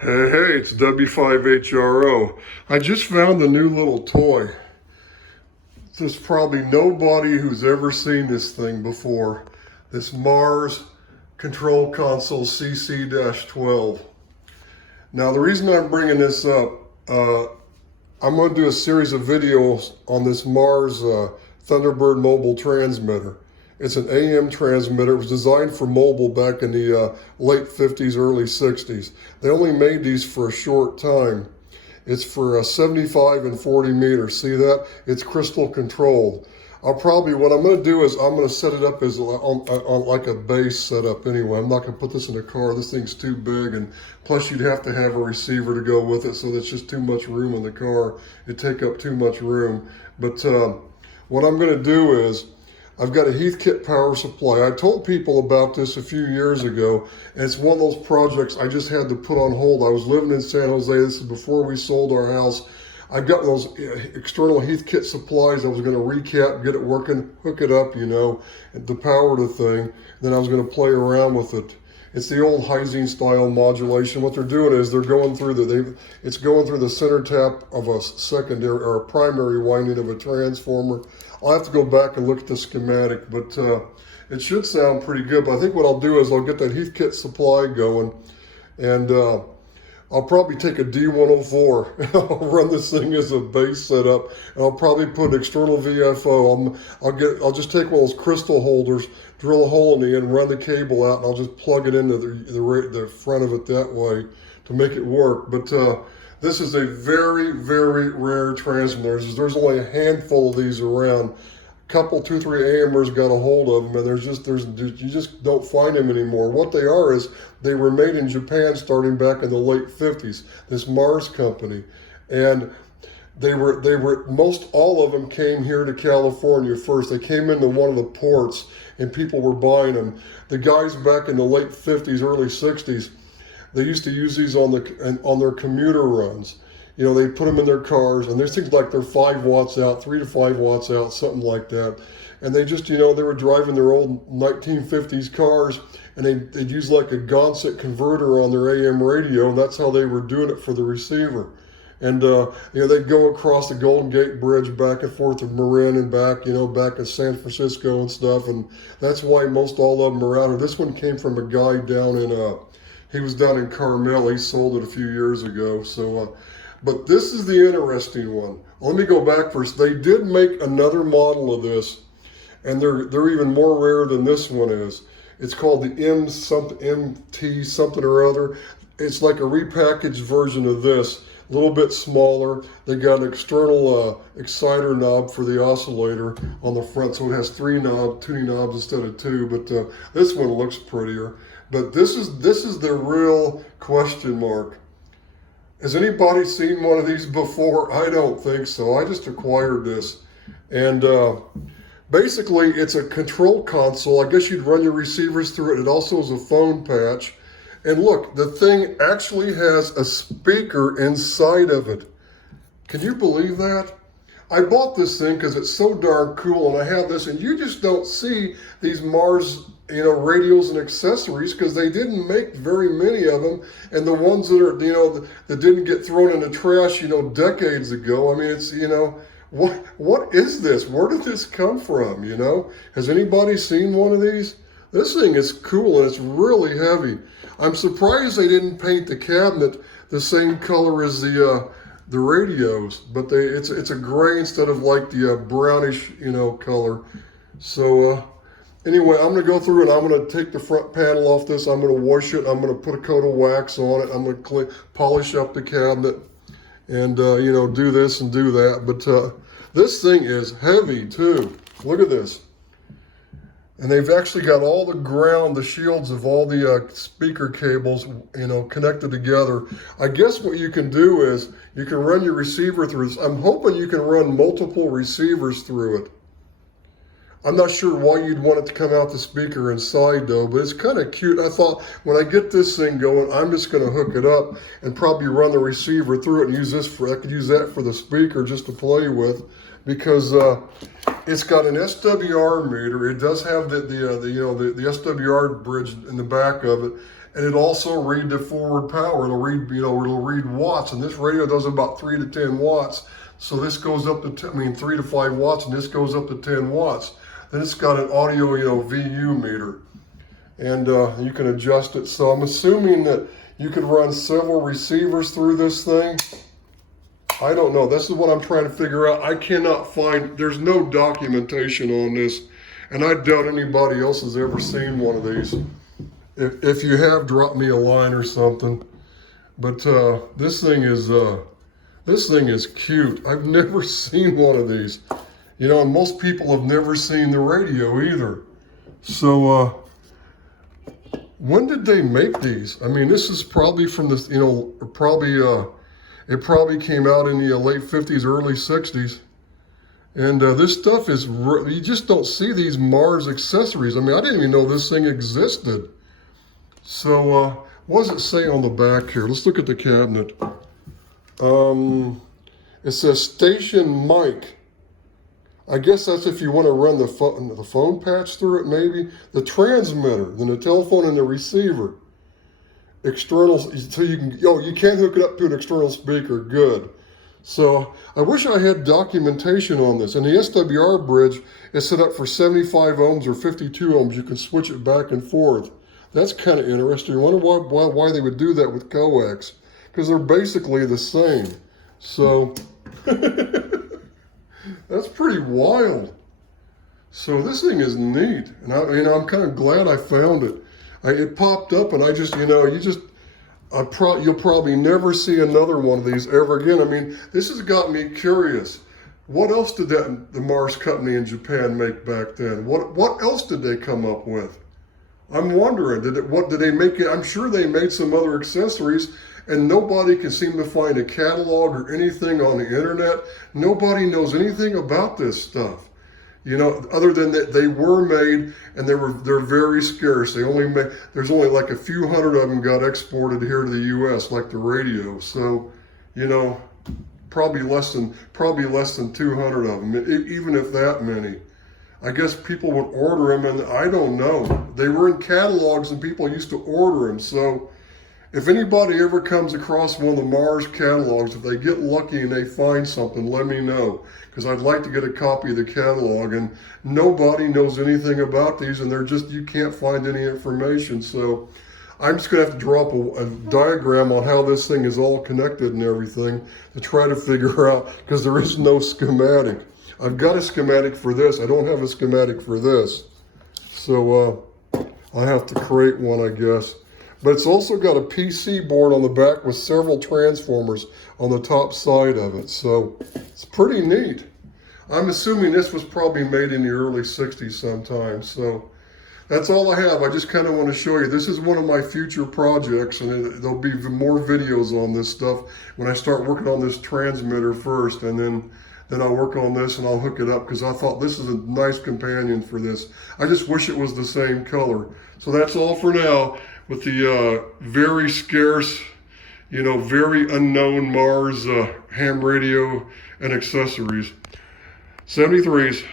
Hey, it's W5HRO. I just found a new little toy. There's probably nobody who's ever seen this thing before. This Mars Control Console CC-12. Now, the reason I'm bringing this up, I'm going to do a series of videos on this Mars Thunderbird mobile transmitter. It's an AM transmitter. It was designed for mobile back in the late 50s, early 60s. They only made these for a short time. It's for 75 and 40 meters. See that? It's crystal controlled. What I'm going to do is I'm going to set it up as on like a base setup anyway. I'm not going to put this in a car. This thing's too big, and plus you'd have to have a receiver to go with it, so there's just too much room in the car. It'd take up too much room. But what I'm going to do is I've got a Heathkit power supply. I told people about this a few years ago, and it's one of those projects I just had to put on hold. I was living in San Jose. This is before we sold our house. I got those external Heathkit supplies. I was going to recap, get it working, hook it up, and to power the thing. Then I was going to play around with it. It's the old Heising style modulation. What they're doing is they're going through it's going through the center tap of a secondary or a primary winding of a transformer. I'll have to go back and look at the schematic, but it should sound pretty good. But I think what I'll do is I'll get that Heathkit supply going, and I'll probably take a D104 and I'll run this thing as a base setup, and I'll probably put an external VFO. I'll just take one of those crystal holders, drill a hole in the end, run the cable out, and I'll just plug it into the front of it that way to make it work. But this is a very, very rare transmitter. There's only a handful of these around. Couple, 2, 3 AMers got a hold of them, and you just don't find them anymore. What they are is they were made in Japan starting back in the late 50s. This Mars company, and most all of them came here to California first. They came into one of the ports, and people were buying them. The guys back in the late 50s, early 60s, they used to use these on their commuter runs. They put them in their cars, and there's things like they're 5 watts out, 3 to 5 watts out, something like that. And they just, they were driving their old 1950s cars, and they'd use like a Gonset converter on their AM radio, and that's how they were doing it for the receiver. And, they'd go across the Golden Gate Bridge back and forth to Marin and back, back in San Francisco and stuff. And that's why most all of them are out here. This one came from a guy he was down in Carmel. He sold it a few years ago. So, but this is the interesting one. Let me go back first. They did make another model of this, and they're even more rare than this one is. It's called the MT something or other. It's like a repackaged version of this, a little bit smaller. They got an external exciter knob for the oscillator on the front, so it has 3 tuning knobs instead of 2. But this one looks prettier. But this is the real question mark. Has anybody seen one of these before? I don't think so. I just acquired this. And basically, it's a control console. I guess you'd run your receivers through it. It also is a phone patch. And look, the thing actually has a speaker inside of it. Can you believe that? I bought this thing because it's so darn cool, and I have this, and you just don't see these Mars radios and accessories because they didn't make very many of them, and the ones that are, that didn't get thrown in the trash, decades ago. I mean, it's, what is this? Where did this come from, Has anybody seen one of these? This thing is cool, and it's really heavy. I'm surprised they didn't paint the cabinet the same color as the radios, but it's a gray instead of like the brownish, color. So, anyway, I'm going to go through and I'm going to take the front panel off this. I'm going to wash it. I'm going to put a coat of wax on it. I'm going to polish up the cabinet and, do this and do that. But this thing is heavy too. Look at this. And they've actually got all the shields of all the speaker cables, connected together. I guess what you can do is you can run your receiver through this. I'm hoping you can run multiple receivers through it. I'm not sure why you'd want it to come out the speaker inside though, but it's kind of cute. I thought when I get this thing going, I'm just going to hook it up and probably run the receiver through it and I could use that for the speaker just to play with, because it's got an SWR meter. It does have the SWR bridge in the back of it, and it also read the forward power. It'll read, it'll read watts, and this radio does about 3 to 10 watts. So this goes up to, 3 to 5 watts, and this goes up to 10 watts. Then it's got an audio, VU meter, and you can adjust it. So I'm assuming that you could run several receivers through this thing. I don't know. This is what I'm trying to figure out. I cannot find, there's no documentation on this, and I doubt anybody else has ever seen one of these. If you have, drop me a line or something. But this thing is cute. I've never seen one of these. And most people have never seen the radio either. So when did they make these? This is probably from this, it probably came out in the late 50s, early 60s. And this stuff is, you just don't see these Mars accessories. I didn't even know this thing existed. So what does it say on the back here? Let's look at the cabinet. It says station mic. I guess that's if you want to run the phone patch through it, maybe. The transmitter, then the telephone and the receiver. External, so you can, you can't hook it up to an external speaker, good. So I wish I had documentation on this. And the SWR bridge is set up for 75 ohms or 52 ohms. You can switch it back and forth. That's kind of interesting. I wonder why they would do that with coax, because they're basically the same. So that's pretty wild. So this thing is neat, and I'm kind of glad I found it. It popped up, and I just, you'll probably never see another one of these ever again. This has got me curious. What else did the Mars company in Japan make back then? What else did they come up with? I'm wondering, what did they make it? I'm sure they made some other accessories, and nobody can seem to find a catalog or anything on the internet. Nobody knows anything about this stuff. Other than that they were made, and they're very scarce. There's only like a few hundred of them got exported here to the US, like the radio. So, probably less than 200 of them, even if that many. I guess people would order them, and I don't know. They were in catalogs, and people used to order them. So if anybody ever comes across one of the Mars catalogs, if they get lucky and they find something, let me know, because I'd like to get a copy of the catalog. And nobody knows anything about these, and you can't find any information. So I'm just gonna have to draw up a diagram on how this thing is all connected and everything to try to figure out, because there is no schematic. I've got a schematic for this. I don't have a schematic for this. So I have to create one, I guess. But it's also got a PC board on the back with several transformers on the top side of it. So it's pretty neat. I'm assuming this was probably made in the early 60s sometime. So that's all I have. I just kind of want to show you. This is one of my future projects, and there'll be more videos on this stuff when I start working on this transmitter first, and then I'll work on this and I'll hook it up, because I thought this is a nice companion for this. I just wish it was the same color. So that's all for now with the very scarce, very unknown Mars ham radio and accessories. 73s.